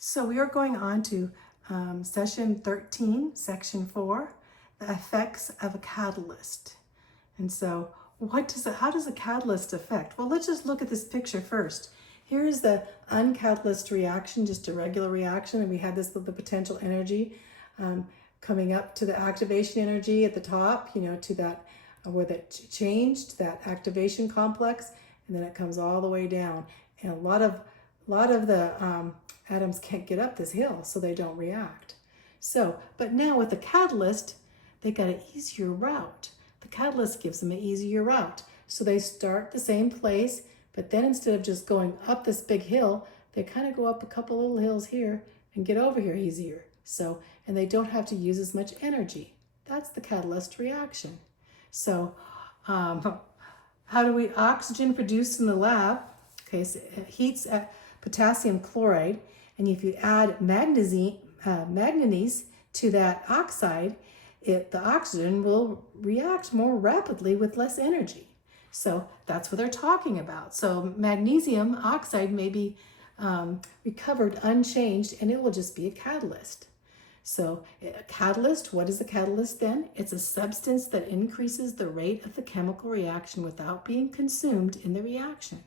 So we are going on to session 13, section 4, the effects of a catalyst. And so how does a catalyst affect? Well, let's just look at this picture first. Here is the uncatalyzed reaction, just a regular reaction, and we had the potential energy coming up to the activation energy at the top, to that where that changed, that activation complex, and then it comes all the way down. And a lot of the atoms can't get up this hill, so they don't react. So, but now with the catalyst, they got an easier route. The catalyst gives them an easier route. So they start the same place, but then instead of just going up this big hill, they kind of go up a couple little hills here and get over here easier. So, and they don't have to use as much energy. That's the catalyst reaction. So, how do we, oxygen produced in the lab, okay, so it heats at potassium chloride, and if you add manganese to that oxide, the oxygen will react more rapidly with less energy. So that's what they're talking about. So magnesium oxide may be recovered unchanged, and it will just be a catalyst. So a catalyst, what is a catalyst then? It's a substance that increases the rate of the chemical reaction without being consumed in the reaction.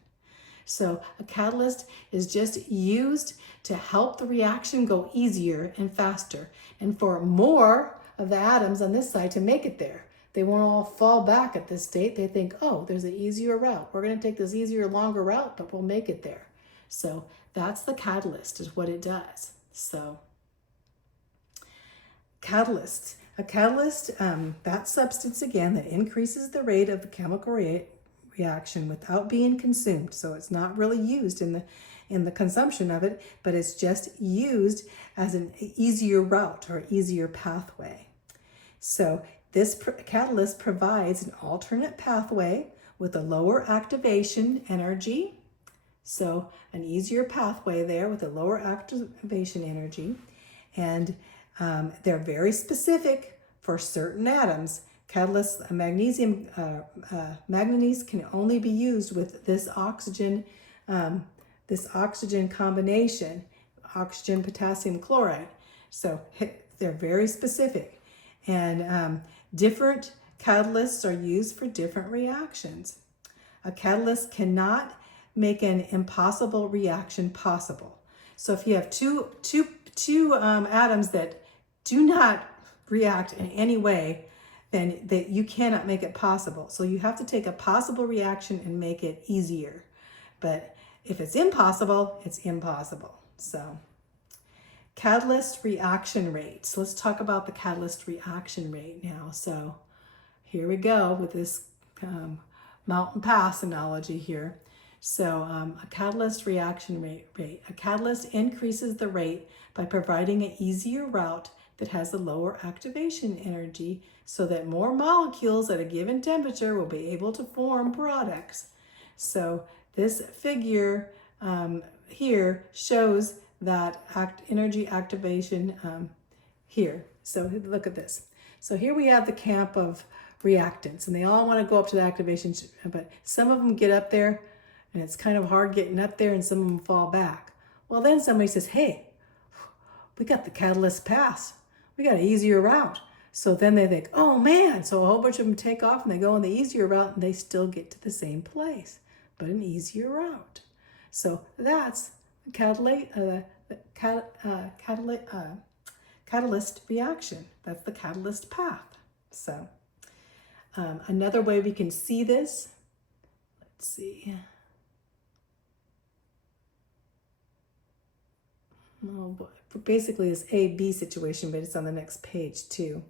So a catalyst is just used to help the reaction go easier and faster, and for more of the atoms on this side to make it there. They won't all fall back at this state. They think, oh, there's an easier route. We're going to take this easier, longer route, but we'll make it there. So that's the catalyst, is what it does. So catalyst. A catalyst, that substance again that increases the rate of the chemical reaction without being consumed. So it's not really used in the consumption of it, but it's just used as an easier route or easier pathway. So this catalyst provides an alternate pathway with a lower activation energy. So an easier pathway there with a lower activation energy. And they're very specific for certain atoms. Catalysts, manganese can only be used with this oxygen combination, oxygen potassium chloride. So they're very specific, and different catalysts are used for different reactions. A catalyst cannot make an impossible reaction possible. So if you have two atoms that do not react in any way, then you cannot make it possible. So you have to take a possible reaction and make it easier. But if it's impossible, it's impossible. So catalyst reaction rate. So let's talk about the catalyst reaction rate now. So here we go with this mountain pass analogy here. So a catalyst reaction rate. A catalyst increases the rate by providing an easier route that has a lower activation energy so that more molecules at a given temperature will be able to form products. So this figure here shows that energy activation here. So look at this. So here we have the camp of reactants, and they all want to go up to the activation, but some of them get up there and it's kind of hard getting up there, and some of them fall back. Well, then somebody says, hey, we got the catalyst pass. We got an easier route. So then they think, oh man, so a whole bunch of them take off and they go on the easier route, and they still get to the same place, but an easier route. So that's the catalyst reaction. That's the catalyst path. So another way we can see this, let's see. Oh boy. Basically it's A-B situation, but it's on the next page too.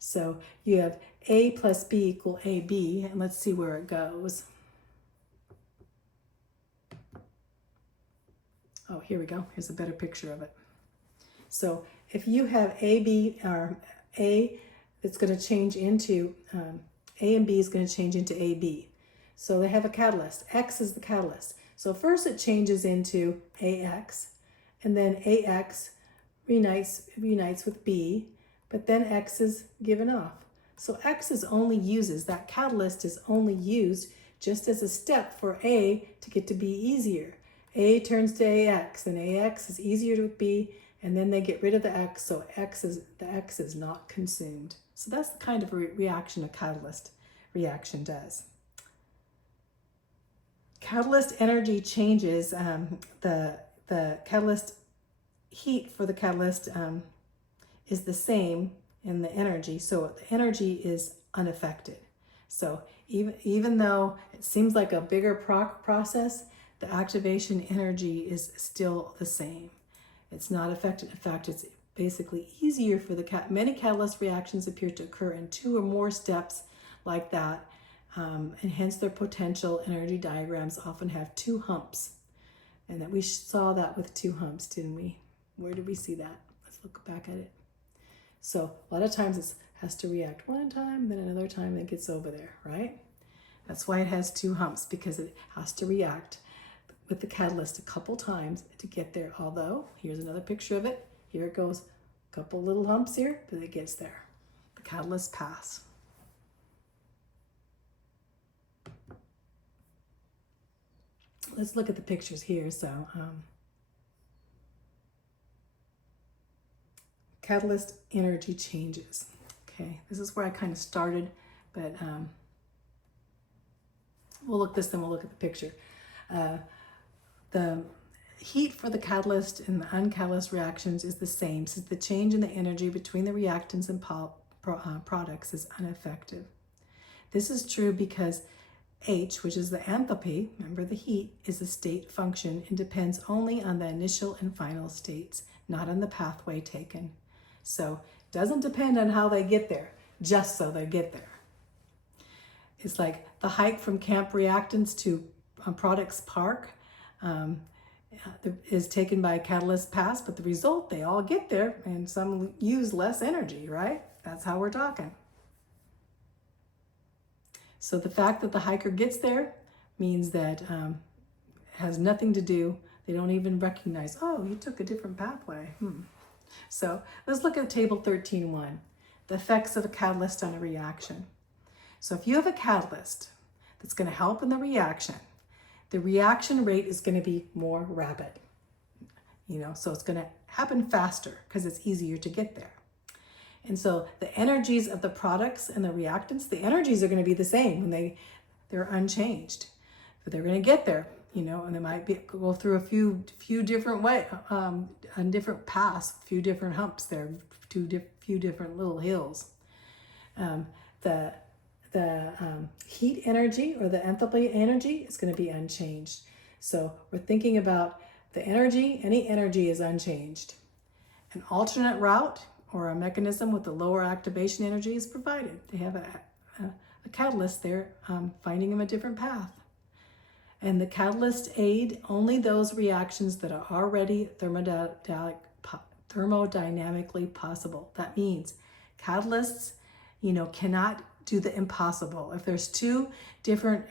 So you have A plus B equal AB, and let's see where it goes. Oh, here we go. Here's a better picture of it. So if you have AB, or A that's going to change into, A and B is going to change into AB. So they have a catalyst. X is the catalyst. So first it changes into AX, and then AX reunites with B, but then X is given off. So X that catalyst is only used just as a step for A to get to be easier. A turns to AX, and AX is easier with B, and then they get rid of the X, so the X is not consumed. So that's the kind of reaction a catalyst reaction does. Catalyst energy changes. The catalyst heat for the catalyst is the same in the energy, so the energy is unaffected. So even though it seems like a bigger process, the activation energy is still the same. It's not affected. In fact, it's basically easier for many catalyst reactions appear to occur in 2 or more steps like that, and hence their potential energy diagrams often have 2 humps. And that we saw that with 2 humps, didn't we? Where did we see that? Let's look back at it. So a lot of times it has to react one time, and then another time it gets over there, right? That's why it has 2 humps, because it has to react with the catalyst a couple times to get there. Although, here's another picture of it. Here it goes, a couple little humps here, but it gets there. The catalyst pass. Let's look at the pictures here. So, catalyst energy changes. Okay, this is where I kind of started, but we'll look this, then we'll look at the picture. The heat for the catalyst and the uncatalyzed reactions is the same, since the change in the energy between the reactants and products is unaffected. This is true because H, which is the enthalpy, remember the heat, is a state function and depends only on the initial and final states, not on the pathway taken. So it doesn't depend on how they get there, just so they get there. It's like the hike from camp reactants to products park is taken by a catalyst pass, but the result, they all get there and some use less energy, right? That's how we're talking. So the fact that the hiker gets there means that it has nothing to do, they don't even recognize, oh, you took a different pathway. So let's look at table 13.1, the effects of a catalyst on a reaction. So if you have a catalyst that's going to help in the reaction rate is going to be more rapid. So it's going to happen faster because it's easier to get there. And so the energies of the products and the reactants, the energies are going to be the same when they're unchanged. But they're going to get there, and they might go through a few different ways, on different paths, a few different humps there, few different little hills. The heat energy or the enthalpy energy is going to be unchanged. So we're thinking about the energy, any energy is unchanged. An alternate route or a mechanism with the lower activation energy is provided. They have a catalyst there, finding them a different path. And the catalyst aid only those reactions that are already thermodynamically possible. That means catalysts, cannot do the impossible. If there's 2 different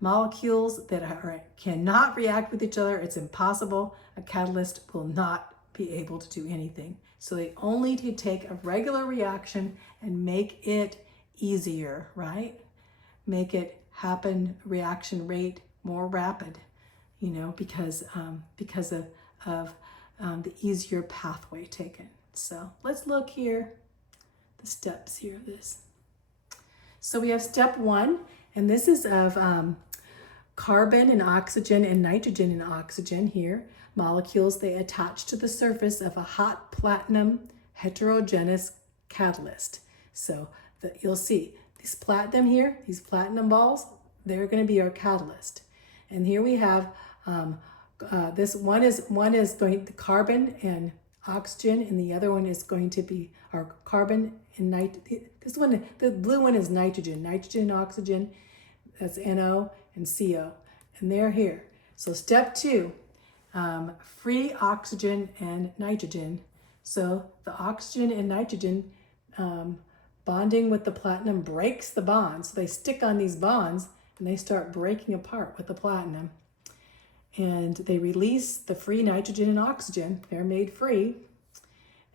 molecules that cannot react with each other, it's impossible. A catalyst will not be able to do anything. So they only take a regular reaction and make it easier, right? Make it happen, reaction rate more rapid, because of the easier pathway taken. So let's look here, the steps here of this. So we have step 1, and this is of carbon and oxygen and nitrogen and oxygen here. Molecules, they attach to the surface of a hot platinum heterogeneous catalyst. So you'll see this platinum here, these platinum balls, they're going to be our catalyst. And here we have this one is going to carbon and oxygen, and the other one is going to be our carbon and this one, the blue one is nitrogen and oxygen. That's NO and CO, and they're here. So step 2, free oxygen and nitrogen. So the oxygen and nitrogen bonding with the platinum breaks the bonds. So they stick on these bonds and they start breaking apart with the platinum. And they release the free nitrogen and oxygen, they're made free,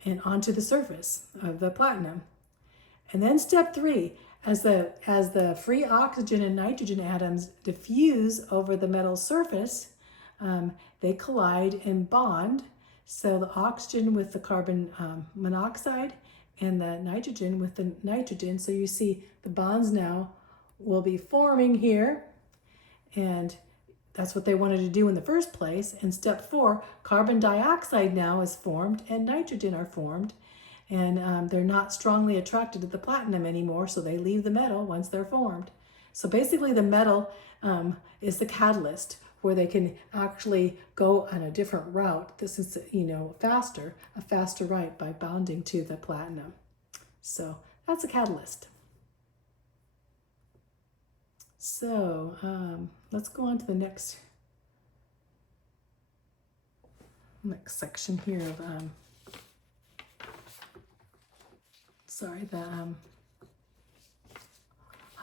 and onto the surface of the platinum. And then step 3, as the free oxygen and nitrogen atoms diffuse over the metal surface, they collide and bond. So the oxygen with the carbon monoxide and the nitrogen with the nitrogen. So you see the bonds now will be forming here, and that's what they wanted to do in the first place. In step 4, carbon dioxide now is formed and nitrogen are formed, and they're not strongly attracted to the platinum anymore, so they leave the metal once they're formed. So basically the metal is the catalyst, where they can actually go on a different route. This is, a faster route by bonding to the platinum. So that's a catalyst. So let's go on to the next section here of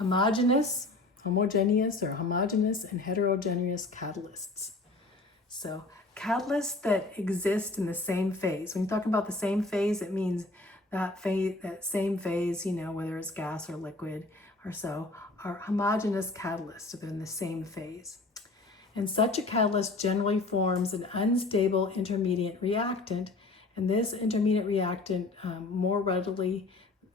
homogeneous and heterogeneous catalysts. So catalysts that exist in the same phase. When you talk about the same phase, it means that same phase, whether it's gas or liquid or so, are homogeneous catalysts if they're in the same phase. And such a catalyst generally forms an unstable intermediate reactant, and this intermediate reactant more readily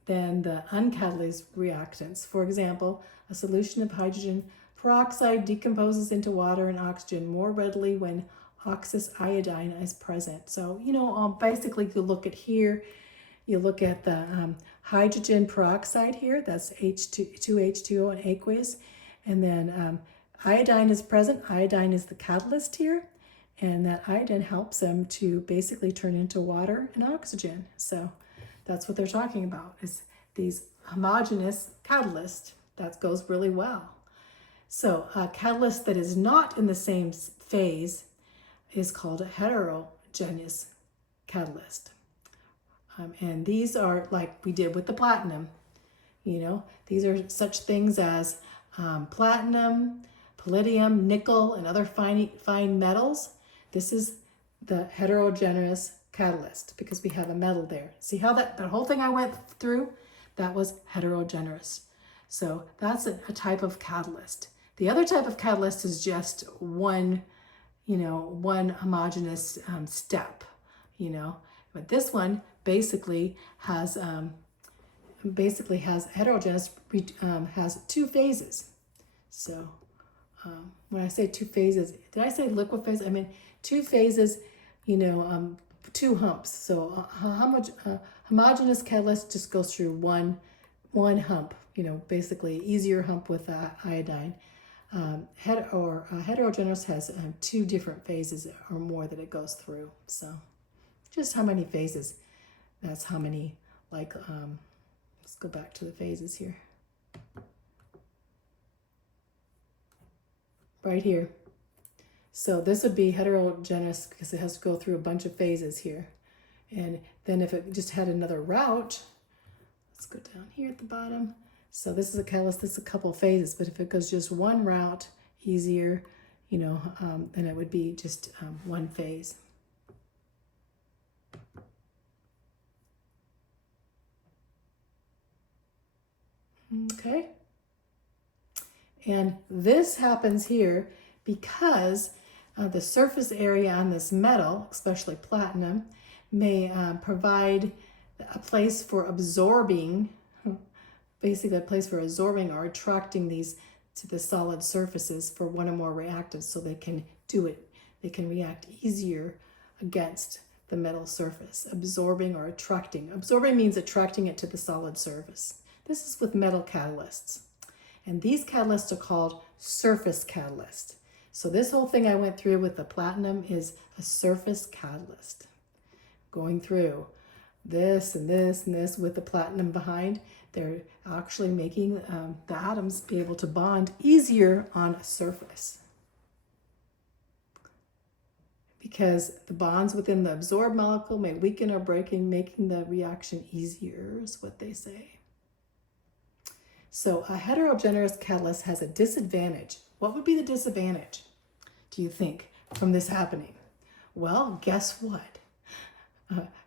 than the uncatalyzed reactants. For example, a solution of hydrogen peroxide decomposes into water and oxygen more readily when oxus iodine is present. So, basically you look at here, you look at the hydrogen peroxide here, that's H2H2O and aqueous, and then iodine is present. Iodine is the catalyst here, and that iodine helps them to basically turn into water and oxygen. So that's what they're talking about, is these homogeneous catalysts. That goes really well. So a catalyst that is not in the same phase is called a heterogeneous catalyst. And these are like we did with the platinum. These are such things as platinum, palladium, nickel, and other fine metals. This is the heterogeneous catalyst because we have a metal there. See how that whole thing I went through, that was heterogeneous. So that's a type of catalyst. The other type of catalyst is just one homogeneous step, But this one basically has heterogeneous, has two phases. So when I say two phases, did I say liquid phase? I mean two phases, two humps. So homogeneous catalyst just goes through one hump, basically easier hump with iodine. Heterogeneous has two different phases or more that it goes through. So just how many phases, that's how many, let's go back to the phases here. Right here. So this would be heterogeneous because it has to go through a bunch of phases here. And then if it just had another route, let's go down here at the bottom. So this is a catalyst, this is a couple phases, but if it goes just one route, easier, then it would be just one phase. Okay. And this happens here because the surface area on this metal, especially platinum, may provide a place for absorbing, basically a place for absorbing or attracting these to the solid surfaces for one or more reactants, so they can do it. They can react easier against the metal surface, absorbing or attracting. Absorbing means attracting it to the solid surface. This is with metal catalysts. And these catalysts are called surface catalysts. So this whole thing I went through with the platinum is a surface catalyst. Going through this and this and this with the platinum behind, they're actually making the atoms be able to bond easier on a surface. Because the bonds within the absorbed molecule may weaken or breaking, making the reaction easier, is what they say. So a heterogeneous catalyst has a disadvantage. What would be the disadvantage, do you think, from this happening? Well, guess what?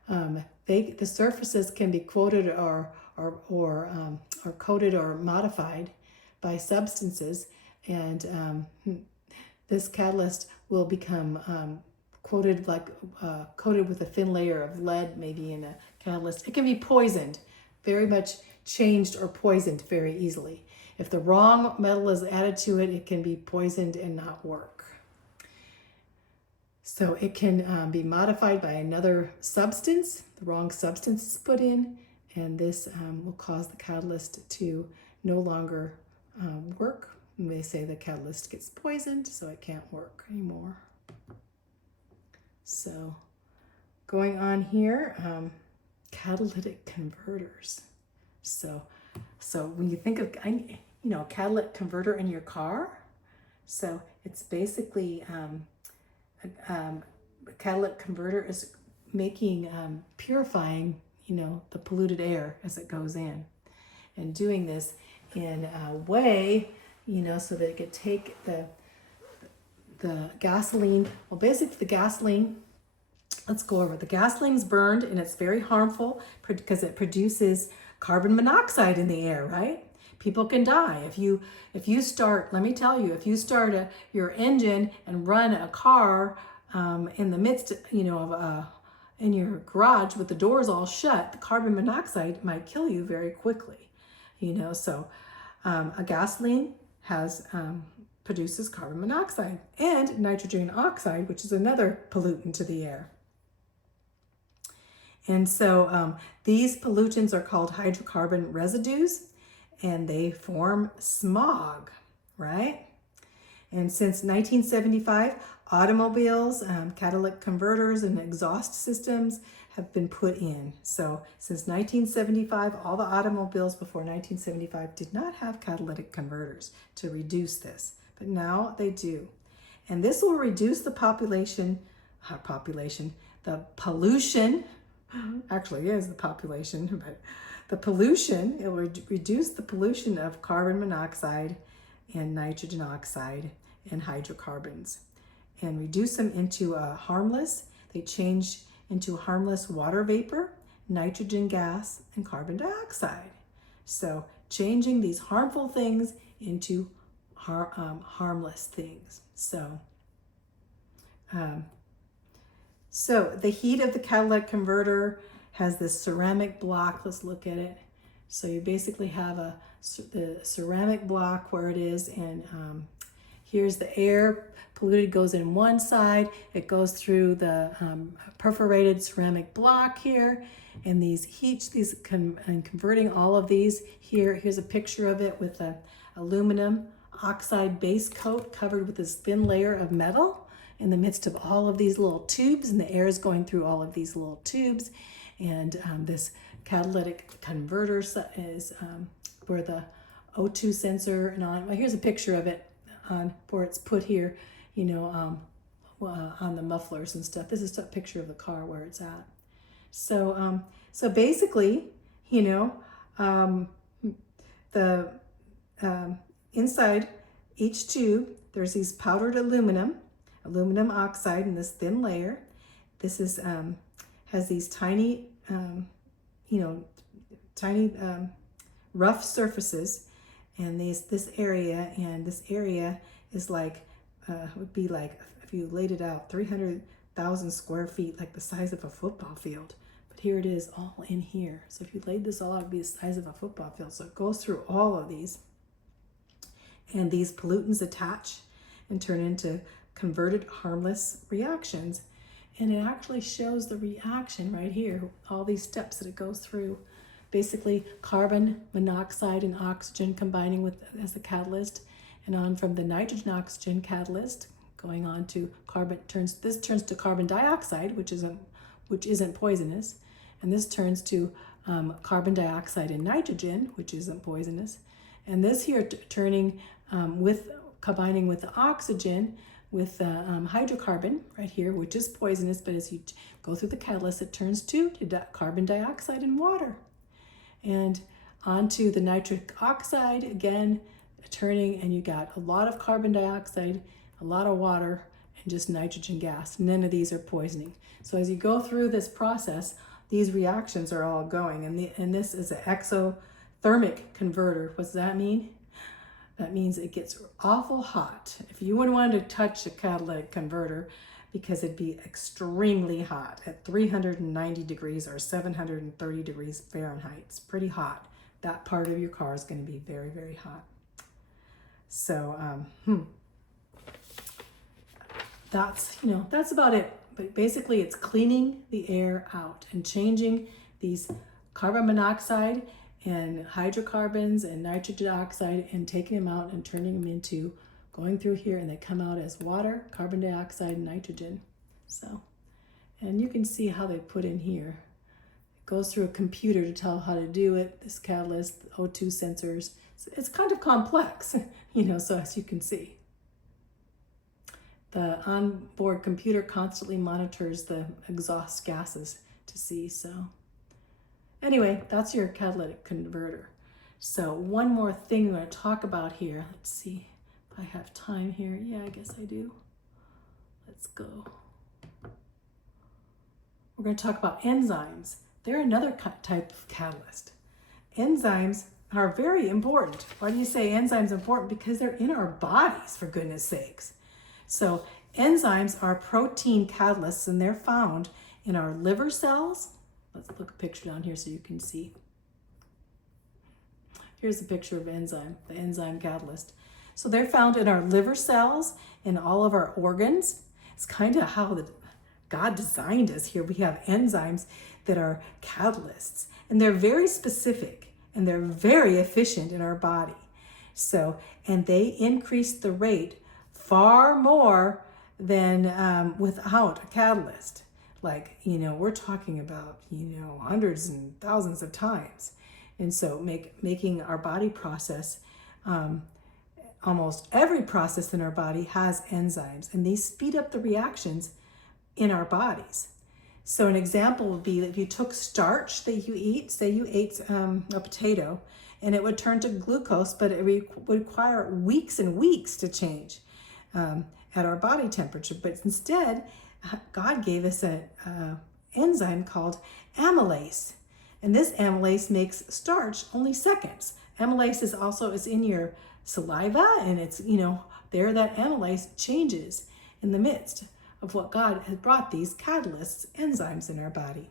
The surfaces can be coated or coated or modified by substances, and this catalyst will become coated with a thin layer of lead, maybe in a catalyst. It can be poisoned, very much changed or poisoned very easily. If the wrong metal is added to it, it can be poisoned and not work. So it can be modified by another substance. The wrong substance is put in, and this will cause the catalyst to no longer work. We may say the catalyst gets poisoned, so it can't work anymore. So going on here, catalytic converters. So when you think of, a catalytic converter in your car, so it's basically a catalytic converter is purifying, the polluted air as it goes in, and doing this in a way, so that it could take the gasoline. Well, basically the gasoline, let's go over it. The gasoline's burned, and it's very harmful because it produces carbon monoxide in the air, right? People can die. If you start, let me tell you, if you start your engine and run a car in the midst, in your garage with the doors all shut, the carbon monoxide might kill you very quickly. So a gasoline produces carbon monoxide and nitrogen oxide, which is another pollutant to the air. And so these pollutants are called hydrocarbon residues, and they form smog, right? And since 1975, automobiles, catalytic converters, and exhaust systems have been put in. So since 1975, all the automobiles before 1975 did not have catalytic converters to reduce this, but now they do. And this will reduce the the pollution, actually is the population, but the pollution, it will reduce the pollution of carbon monoxide and nitrogen oxide and hydrocarbons, and reduce them into they change into harmless water vapor, nitrogen gas, and carbon dioxide. So changing these harmful things into harmless things. So the heat of the catalytic converter has this ceramic block. Let's look at it. So you basically have the ceramic block where it is, and here's the air polluted goes in one side. It goes through the perforated ceramic block here, and converting all of these here. Here's a picture of it with a aluminum oxide base coat covered with this thin layer of metal in the midst of all of these little tubes, and the air is going through all of these little tubes. And this catalytic converter is where the O2 sensor and on. Well, here's a picture of it where it's put here, on the mufflers and stuff. This is a picture of the car where it's at. So basically, the inside each tube, there's these powdered aluminum oxide in this thin layer. This is has these tiny rough surfaces, and this area is like would be like, if you laid it out, 300,000 square feet, like the size of a football field. But here it is all in here. So if you laid this all out, it'd be the size of a football field. So it goes through all of these, and these pollutants attach and turn into converted harmless reactions. And it actually shows the reaction right here, all these steps that it goes through. Basically, carbon monoxide and oxygen combining as the catalyst, and on from the nitrogen oxygen catalyst, going on to turns to carbon dioxide, which isn't poisonous, and this turns to carbon dioxide and nitrogen, which isn't poisonous, and this here combining with the oxygen with hydrocarbon right here, which is poisonous, but as you go through the catalyst, it turns to carbon dioxide and water. And onto the nitric oxide, again, turning, and you got a lot of carbon dioxide, a lot of water, and just nitrogen gas. None of these are poisoning. So as you go through this process, these reactions are all going, and this is an exothermic converter. What does that mean? that means it gets awful hot. If you wouldn't want to touch a catalytic converter, because it'd be extremely hot at 390 degrees or 730 degrees Fahrenheit. It's pretty hot. That part of your car is going to be very, very hot. So that's about it. But basically it's cleaning the air out and changing these carbon monoxide and hydrocarbons and nitrogen oxide and taking them out and turning them into, going through here, and they come out as water, carbon dioxide, and nitrogen. So, and you can see how they put in here. It goes through a computer to tell how to do it, this catalyst, O2 sensors. It's kind of complex, so as you can see. The onboard computer constantly monitors the exhaust gases to see, so. Anyway, that's your catalytic converter. So one more thing we're going to talk about here. Let's see if I have time here. Yeah, I guess I do. Let's go. We're going to talk about enzymes. They're another type of catalyst. Enzymes are very important. Why do you say enzymes are important? Because they're in our bodies, for goodness sakes. So enzymes are protein catalysts, and they're found in our liver cells. Let's look a picture down here so you can see. Here's a picture of enzyme, the enzyme catalyst. So they're found in our liver cells, in all of our organs. It's kind of how God designed us here. We have enzymes that are catalysts, and they're very specific, and they're very efficient in our body. So, and they increase the rate far more than without a catalyst. Like, we're talking about, hundreds and thousands of times. And so making our body process, almost every process in our body has enzymes, and these speed up the reactions in our bodies. So an example would be that if you took starch that you eat, say you ate a potato, and it would turn to glucose, but it would require weeks and weeks to change at our body temperature. But instead, God gave us an enzyme called amylase. And this amylase makes starch only seconds. Amylase is in your saliva, and it's, there that amylase changes in the midst of what God has brought these catalysts, enzymes in our body.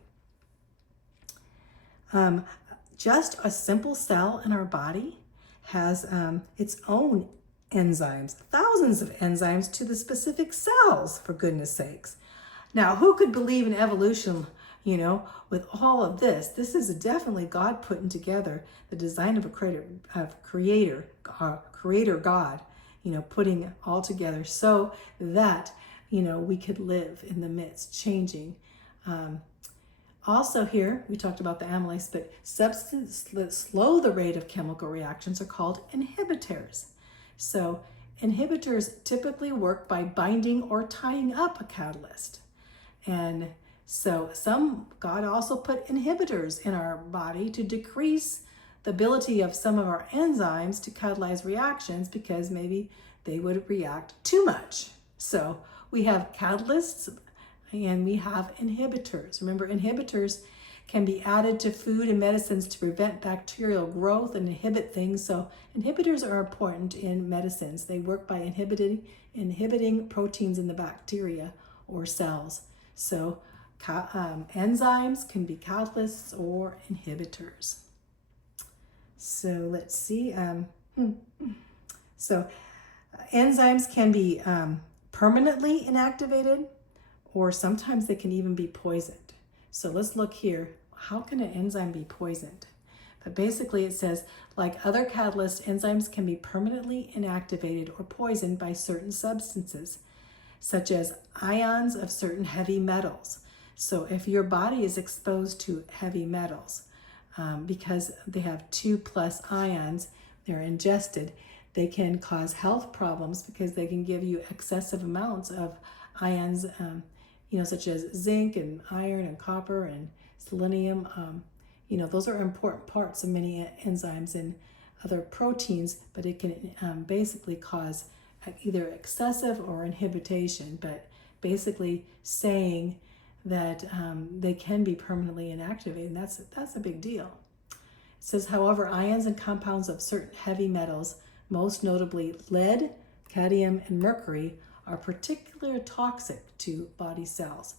Just a simple cell in our body has its own enzymes, thousands of enzymes to the specific cells, for goodness sakes. Now, who could believe in evolution, with all of this? This is definitely God putting together the design of a creator God, putting it all together so that, we could live in the midst, changing. Also here, we talked about the amylase, but substances that slow the rate of chemical reactions are called inhibitors. So inhibitors typically work by binding or tying up a catalyst. And so God also put inhibitors in our body to decrease the ability of some of our enzymes to catalyze reactions, because maybe they would react too much. So we have catalysts and we have inhibitors. Remember, inhibitors can be added to food and medicines to prevent bacterial growth and inhibit things. So inhibitors are important in medicines. They work by inhibiting proteins in the bacteria or cells. So enzymes can be catalysts or inhibitors. So let's see. So enzymes can be permanently inactivated, or sometimes they can even be poisoned. So let's look here. How can an enzyme be poisoned? But basically it says, like other catalysts, enzymes can be permanently inactivated or poisoned by certain substances, such as ions of certain heavy metals. So if your body is exposed to heavy metals, because they have 2+ ions, they're ingested, they can cause health problems because they can give you excessive amounts of ions, such as zinc and iron and copper and selenium. Those are important parts of many enzymes and other proteins, but it can basically cause either excessive or inhibition, but basically saying that they can be permanently inactivated, and that's a big deal. It says, however, ions and compounds of certain heavy metals Most notably, lead, cadmium, and mercury are particularly toxic to body cells.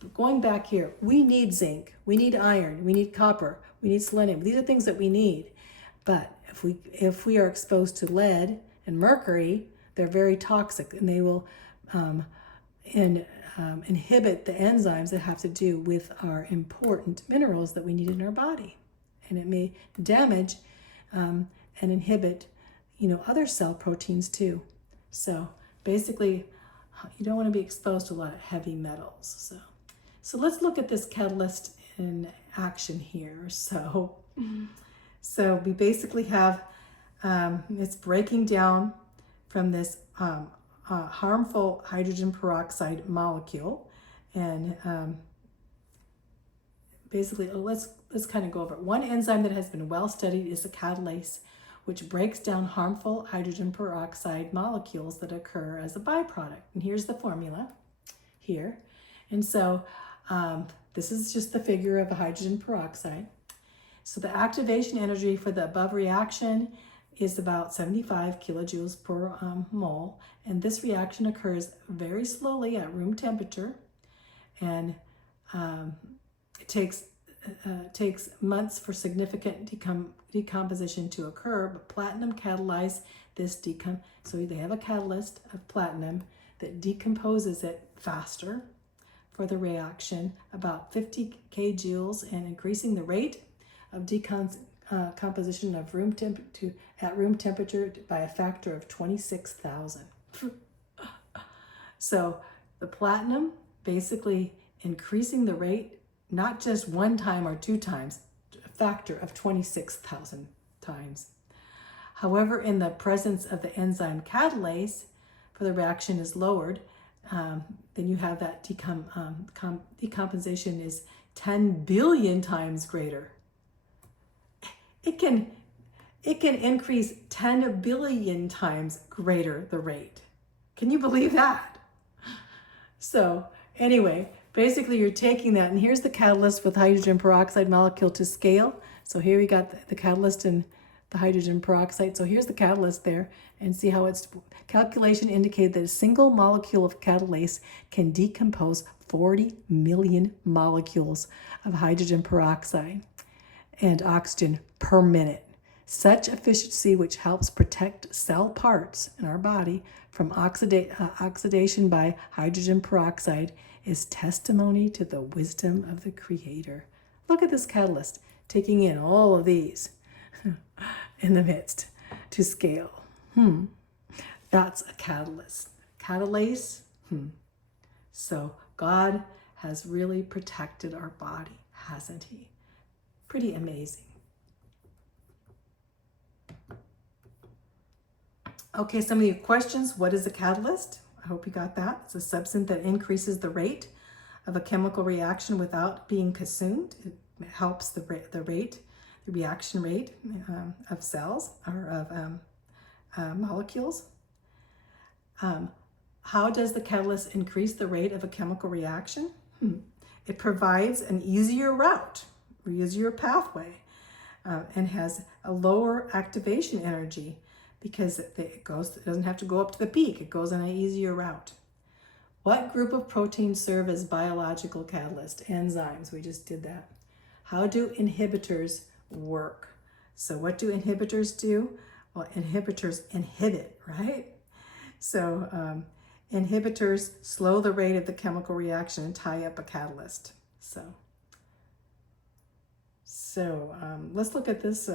But going back here, we need zinc, we need iron, we need copper, we need selenium. These are things that we need. But if we are exposed to lead and mercury, they're very toxic, and they will inhibit the enzymes that have to do with our important minerals that we need in our body. And it may damage and inhibit, other cell proteins too. So basically, you don't want to be exposed to a lot of heavy metals. So let's look at this catalyst in action here. So we basically have, it's breaking down from this harmful hydrogen peroxide molecule, and basically, let's kind of go over it. One enzyme that has been well studied is the catalase, which breaks down harmful hydrogen peroxide molecules that occur as a byproduct. And here's the formula here. And so this is just the figure of a hydrogen peroxide. So the activation energy for the above reaction is about 75 kilojoules per mole. And this reaction occurs very slowly at room temperature. And it takes months for significant decomposition to occur, but platinum catalyzes this so they have a catalyst of platinum that decomposes it faster for the reaction, about 50 kJ, and increasing the rate of decomposition of at room temperature by a factor of 26,000. So the platinum basically increasing the rate, not just one time or two times, a factor of 26,000 times. However, in the presence of the enzyme catalase, for the reaction is lowered, then you have that decomposition is 10 billion times greater. It can increase 10 billion times greater the rate. Can you believe that? So anyway, basically you're taking that, and here's the catalyst with hydrogen peroxide molecule to scale. So here we got the catalyst and the hydrogen peroxide. So here's the catalyst there, and see how its calculation indicated that a single molecule of catalase can decompose 40 million molecules of hydrogen peroxide and oxygen per minute. Such efficiency, which helps protect cell parts in our body from oxidation by hydrogen peroxide, is testimony to the wisdom of the Creator. Look at this catalyst taking in all of these in the midst to scale. That's a catalyst. Catalase. So God has really protected our body, hasn't He? Pretty amazing. Okay, some of your questions. What is a catalyst? I hope you got that. It's a substance that increases the rate of a chemical reaction without being consumed. It helps the reaction rate of cells or of molecules. How does the catalyst increase the rate of a chemical reaction? It provides an easier route, easier pathway, and has a lower activation energy because it doesn't have to go up to the peak. It goes on an easier route. What group of proteins serve as biological catalyst? Enzymes. We just did that. How do inhibitors work? So what do inhibitors do? Well, inhibitors inhibit, right? So inhibitors slow the rate of the chemical reaction and tie up a catalyst. So let's look at this.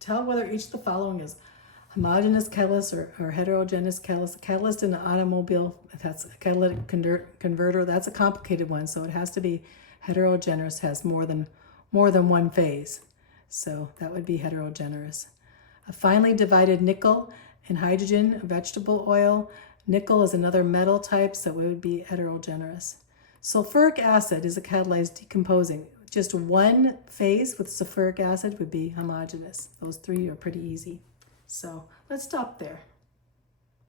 Tell whether each of the following is homogeneous catalyst or heterogeneous catalyst. Catalyst in an automobile, that's a catalytic converter. That's a complicated one, so it has to be heterogeneous, has more than one phase. So that would be heterogeneous. A finely divided nickel and hydrogen, vegetable oil. Nickel is another metal type, so it would be heterogeneous. Sulfuric acid is a catalyzed decomposing. Just one phase with sulfuric acid would be homogeneous. Those three are pretty easy. So let's stop there.